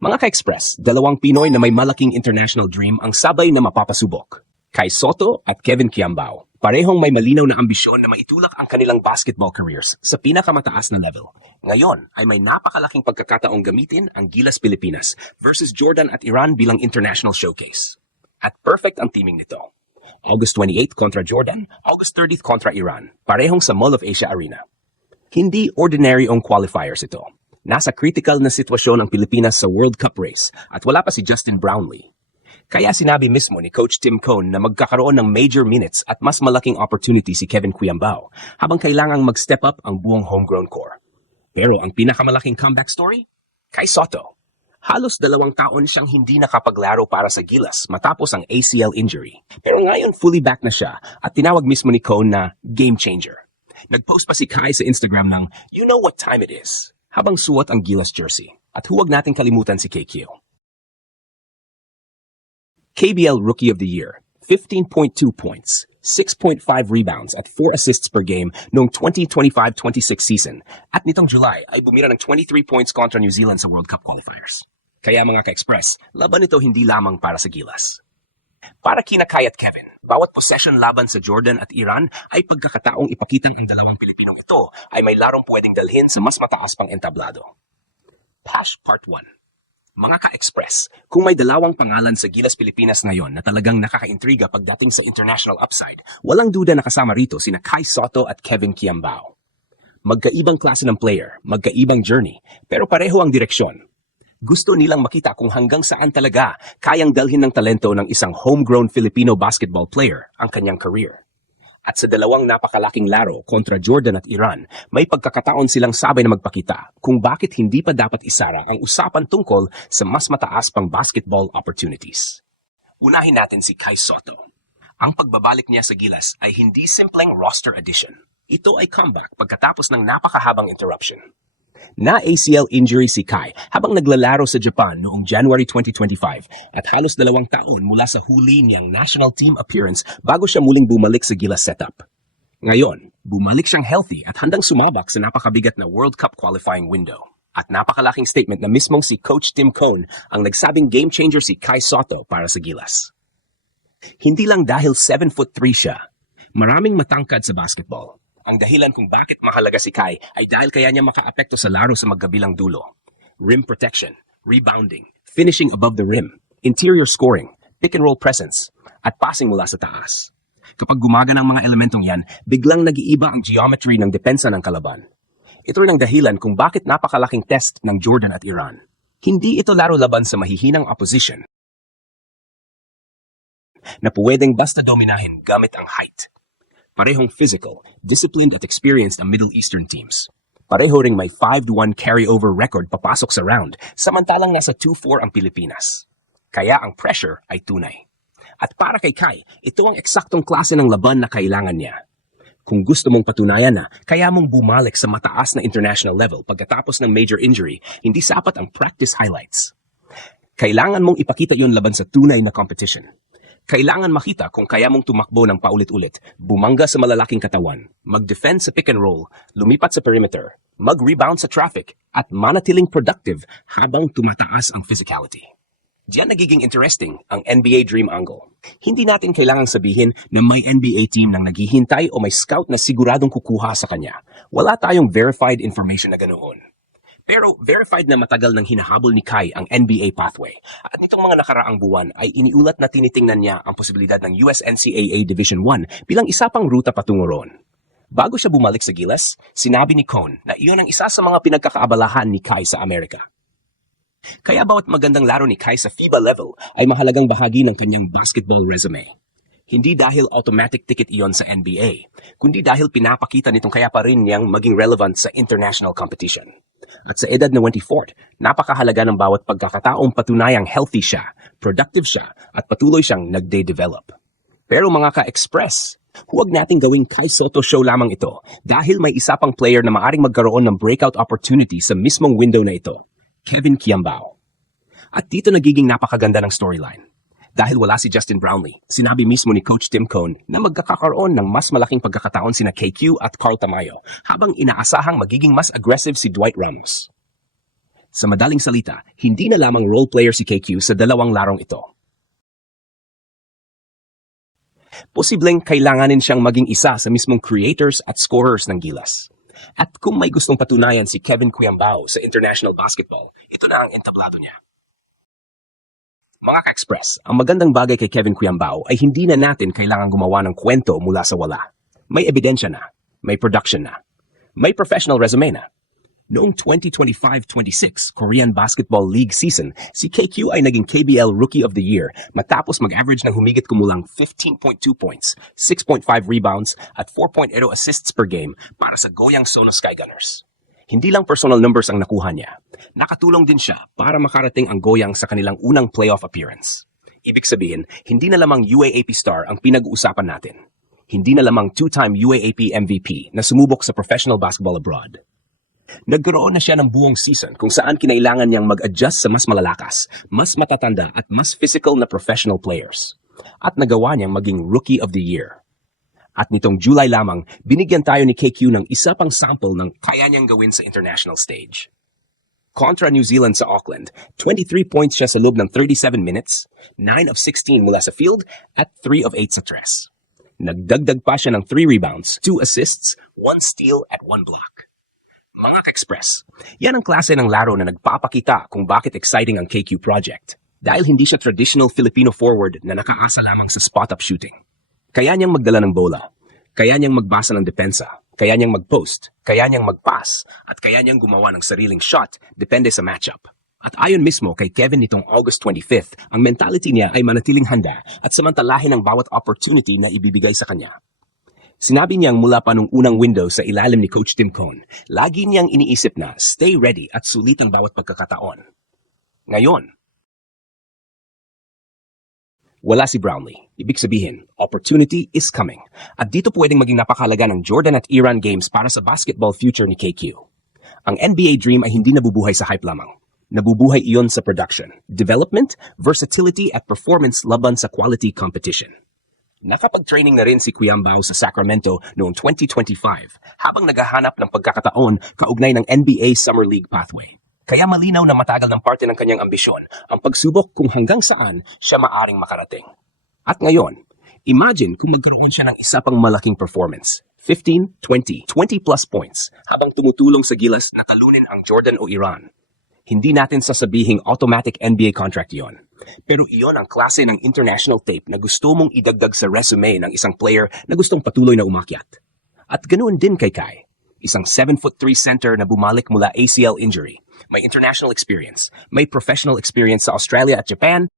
Mga ka-express, dalawang Pinoy na may malaking international dream ang sabay na mapapasubok. Kai Sotto at Kevin Kiambao. Parehong may malinaw na ambisyon na maitulak ang kanilang basketball careers sa pinakamataas na level. Ngayon ay may napakalaking pagkakataong gamitin ang Gilas Pilipinas versus Jordan at Iran bilang international showcase. At perfect ang teaming nito. August 28 kontra Jordan, August 30 kontra Iran, parehong sa Mall of Asia Arena. Hindi ordinary ang qualifiers ito. Nasa critical na sitwasyon ang Pilipinas sa World Cup race at wala pa si Justin Brownlee. Kaya sinabi mismo ni Coach Tim Cone na magkakaroon ng major minutes at mas malaking opportunity si Kevin Kiambao habang kailangang mag-step up ang buong homegrown core. Pero ang pinakamalaking comeback story? Kai Sotto. Halos 2 taon siyang hindi nakapaglaro para sa Gilas matapos ang ACL injury. Pero ngayon fully back na siya at tinawag mismo ni Cone na game changer. Nag-post pa si Kai sa Instagram ng, "You know what time it is," habang suot ang Gilas jersey. At huwag nating kalimutan si KQ. KBL Rookie of the Year, 15.2 points, 6.5 rebounds at 4 assists per game noong 2025-26 season. At nitong July ay bumira ng 23 points kontra New Zealand sa World Cup qualifiers. Kaya mga ka-express, laban ito hindi lamang para sa Gilas. Para kina Kai at Kevin, bawat possession laban sa Jordan at Iran ay pagkakataong ipakitang ang dalawang Pilipinong ito ay may larong pwedeng dalhin sa mas mataas pang entablado. Pash Part 1. Mga ka-express, kung may dalawang pangalan sa Gilas Pilipinas ngayon na talagang nakaka-intriga pagdating sa international upside, walang duda na kasama rito sina Kai Sotto at Kevin Kiambao. Magkaibang klase ng player, magkaibang journey, pero pareho ang direksyon. Gusto nilang makita kung hanggang saan talaga kayang dalhin ng talento ng isang homegrown Filipino basketball player ang kanyang career. At sa dalawang napakalaking laro kontra Jordan at Iran, may pagkakataon silang sabay na magpakita kung bakit hindi pa dapat isara ang usapan tungkol sa mas mataas pang basketball opportunities. Unahin natin si Kai Sotto. Ang pagbabalik niya sa Gilas ay hindi simpleng roster addition. Ito ay comeback pagkatapos ng napakahabang interruption. Na ACL injury si Kai habang naglalaro sa Japan noong January 2025 at halos 2 taon mula sa huli niyang national team appearance bago siya muling bumalik sa Gilas setup. Ngayon, bumalik siyang healthy at handang sumabak sa napakabigat na World Cup qualifying window. At napakalaking statement na mismong si Coach Tim Cone ang nagsabing game changer si Kai Sotto para sa Gilas. Hindi lang dahil 7'3" siya, maraming matangkad sa basketball. Ang dahilan kung bakit mahalaga si Kai ay dahil kaya niya makaapekto sa laro sa magkabilang dulo. Rim protection, rebounding, finishing above the rim, interior scoring, pick and roll presence, at passing mula sa taas. Kapag gumagana ang mga elementong yan, biglang nag-iiba ang geometry ng depensa ng kalaban. Ito rin ang dahilan kung bakit napakalaking test ng Jordan at Iran. Hindi ito laro laban sa mahihinang opposition na pwedeng basta dominahin gamit ang height. Parehong physical, disciplined at experienced ang Middle Eastern teams. Pareho ring may 5-1 carryover record papasok sa round, samantalang nasa 2-4 ang Pilipinas. Kaya ang pressure ay tunay. At para kay Kai, ito ang eksaktong klase ng laban na kailangan niya. Kung gusto mong patunayan na kaya mong bumalik sa mataas na international level pagkatapos ng major injury, hindi sapat ang practice highlights. Kailangan mong ipakita yon laban sa tunay na competition. Kailangan makita kung kaya mong tumakbo ng paulit-ulit, bumangga sa malalaking katawan, mag-defend sa pick and roll, lumipat sa perimeter, mag-rebound sa traffic, at manatiling productive habang tumataas ang physicality. Diyan nagiging interesting ang NBA Dream Angle. Hindi natin kailangang sabihin na may NBA team nang naghihintay o may scout na siguradong kukuha sa kanya. Wala tayong verified information na ganoon. Pero verified na matagal nang hinahabol ni Kai ang NBA pathway. At nitong mga nakaraang buwan ay iniulat na tinitingnan niya ang posibilidad ng USNCAA Division I bilang isa pang ruta patungo roon. Bago siya bumalik sa Gilas, sinabi ni Cone na iyon ang isa sa mga pinagkakaabalahan ni Kai sa Amerika. Kaya bawat magandang laro ni Kai sa FIBA level ay mahalagang bahagi ng kanyang basketball resume. Hindi dahil automatic ticket iyon sa NBA, kundi dahil pinapakita nitong kaya pa rin niyang maging relevant sa international competition. At sa edad na 24, napakahalaga ng bawat pagkakataong patunayang healthy siya, productive siya, at patuloy siyang nagde-develop. Pero mga ka-express, huwag nating gawing Kai Sotto show lamang ito dahil may isa pang player na maaring magkaroon ng breakout opportunity sa mismong window na ito, Kevin Kiambao. At dito nagiging napakaganda ng storyline. Dahil wala si Justin Brownlee, sinabi mismo ni Coach Tim Cone na magkakaroon ng mas malaking pagkakataon sina KQ at Carl Tamayo habang inaasahang magiging mas aggressive si Dwight Ramos. Sa madaling salita, hindi na lamang role player si KQ sa dalawang larong ito. Posibleng kailanganin siyang maging isa sa mismong creators at scorers ng Gilas. At kung may gustong patunayan si Kevin Cuyambao sa international basketball, ito na ang entablado niya. Mga ka-express, ang magandang bagay kay Kevin Cuyambao ay hindi na natin kailangang gumawa ng kwento mula sa wala. May ebidensya na, may production na, may professional resume na. Noong 2025-26 Korean Basketball League season, si KQ ay naging KBL Rookie of the Year matapos mag-average ng humigit kumulang 15.2 points, 6.5 rebounds at 4.0 assists per game para sa Goyang Sono Sky Gunners. Hindi lang personal numbers ang nakuha niya, nakatulong din siya para makarating ang Goyang sa kanilang unang playoff appearance. Ibig sabihin, hindi na lamang UAAP star ang pinag-uusapan natin. Hindi na lamang two-time UAAP MVP na sumubok sa professional basketball abroad. Nagkaroon na siya ng buong season kung saan kinailangan niyang mag-adjust sa mas malalakas, mas matatanda at mas physical na professional players. At nagawa niyang maging Rookie of the Year. At nitong July lamang, binigyan tayo ni KQ ng isa pang sample ng kaya niyang gawin sa international stage. Kontra New Zealand sa Auckland, 23 points siya sa loob ng 37 minutes, 9 of 16 mula sa field at 3 of 8 sa tres. Nagdagdag pa siya ng 3 rebounds, 2 assists, 1 steal at 1 block. Mga ka-express, yan ang klase ng laro na nagpapakita kung bakit exciting ang KQ project. Dahil hindi siya traditional Filipino forward na nakaasa lamang sa spot-up shooting. Kaya niyang magdala ng bola, kaya niyang magbasa ng depensa, kaya niyang mag-post, kaya niyang mag-pass, at kaya niyang gumawa ng sariling shot depende sa matchup. At ayon mismo kay Kevin nitong August 25th, ang mentality niya ay manatiling handa at samantalahin ang bawat opportunity na ibibigay sa kanya. Sinabi niyang mula pa nung unang window sa ilalim ni Coach Tim Cone, lagi niyang iniisip na stay ready at sulit ang bawat pagkakataon. Ngayon, wala si Brownlee. Ibig sabihin, opportunity is coming. At dito pwedeng maging napakalaga ng Jordan at Iran games para sa basketball future ni KQ. Ang NBA dream ay hindi nabubuhay sa hype lamang. Nabubuhay iyon sa production, development, versatility at performance laban sa quality competition. Nakapag-training na rin si Cuyambao sa Sacramento noong 2025 habang naghahanap ng pagkakataon kaugnay ng NBA Summer League pathway. Kaya malinaw na matagal ng parte ng kanyang ambisyon ang pagsubok kung hanggang saan siya maaring makarating. At ngayon, imagine kung magkaroon siya ng isa pang malaking performance, 15, 20, 20 plus points habang tumutulong sa Gilas na talunin ang Jordan o Iran. Hindi natin sasabihing automatic NBA contract yon. Pero iyon ang klase ng international tape na gusto mong idagdag sa resume ng isang player na gustong patuloy na umakyat. At ganoon din kay Kai, isang 7'3" center na bumalik mula ACL injury. May international experience, may professional experience sa Australia at Japan,